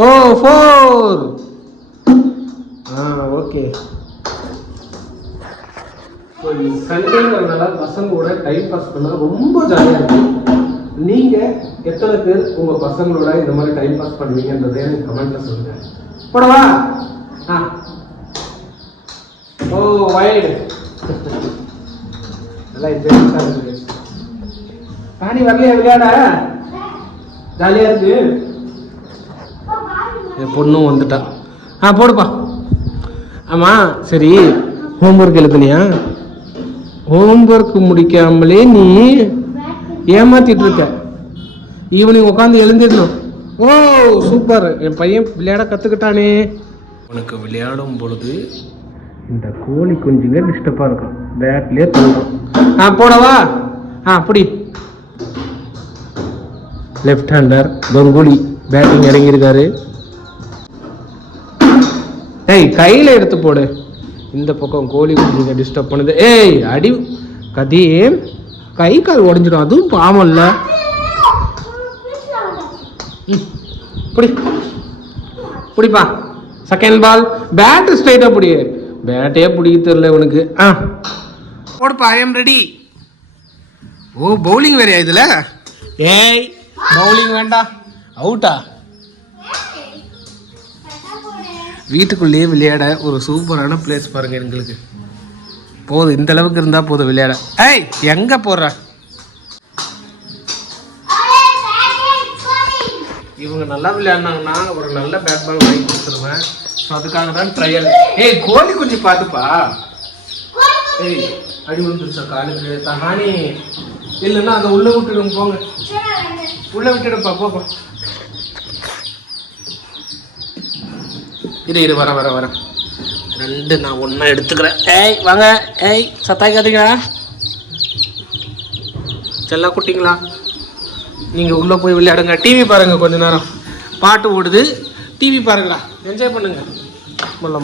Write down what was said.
ஓ 4. Okay. சண்டேங்கிறதுனால பசங்களோட time pass பண்ண ரொம்ப ஜாலியாக இருக்கும். நீங்கள் எத்தனை பேர் உங்கள் பசங்களோட இந்த மாதிரி டைம் பாஸ் பண்ணுவீங்கன்றதை எனக்கு கமெண்ட்டில் சொல்லுங்கள். போடவா? ஓ வைடு நல்லா இன்ட்ரெஸ்டாக இருக்குது. ராணி வரலையா விளையாட? ஜாலியாக இருக்கு. என் பொண்ணும் வந்துட்டா. போடுப்பா. ஆமாம் சரி, ஹோம்ஒர்க் எழுதுனியா? ஹோம்ஒர்க் முடிக்காமலே நீ ஏமாத்திட்டு இருக்க. ஈவினிங் உட்காந்து எழுந்திடணும். ஓ சூப்பர், என் பையன் விளையாட கற்றுக்கிட்டானே. உனக்கு விளையாடும் பொழுது இந்த கோழி குஞ்சுங்க டிஸ்டர்பாக இருக்கும். பேட்லேயே தூங்கும். போடவா? அப்படி லெஃப்ட் ஹேண்டர் கங்குலி பேட்டிங் இறங்கியிருக்காரு. ஏய் கையில் எடுத்து போடு. இந்த பக்கம் கோழி குஞ்சுங்க டிஸ்டர்ப் பண்ணுது. ஏய் அடி கதீம், கை கால் உடஞ்சிடும். அதுவும் பாவம் இல்லை. பிடிப்பா. Second ball. பேட் ஸ்ட்ரைட்டாக பிடி. பேட்டே பிடிக்க தெரியல உனக்கு. போடுப்பா. I am ready. ஓ பவுலிங் வேறையா இதில்? ஏய் பவுலிங் வேண்டாம், அவுட்டா. வீட்டுக்குள்ளேயே விளையாட ஒரு சூப்பரான பிளேஸ் பாருங்க எங்களுக்கு. போதும், இந்த அளவுக்கு இருந்தால் போதும் விளையாட. ஏய் எங்கே போடுற? இவங்க நல்லா விளையாடினாங்கன்னா ஒரு நல்ல பேட் பால் வாங்கி கொடுத்துருவேன். ஸோ அதுக்காக தான் ட்ரையல். ஏய் கோழி குஞ்சு பார்த்துப்பா. ஏய் அடி வந்துருச்சா காலுக்கு? தகானி இல்லைன்னா அதை உள்ளே விட்டுடுங்க. போங்க உள்ளே விட்டுடுப்பா. போப்பா. இரு வர ரெண்டு நான் ஒன்றா எடுத்துக்கிறேன். ஏய் வாங்க. ஏய் சத்தாய்க்காதீங்களா செல்லா குட்டிங்களா. நீங்கள் உள்ளே போய் விளையாடுங்க. டிவி பாருங்கள், கொஞ்ச நேரம் பாட்டு ஓடுது. டிவி பாருங்களா, என்ஜாய் பண்ணுங்க. மல்ல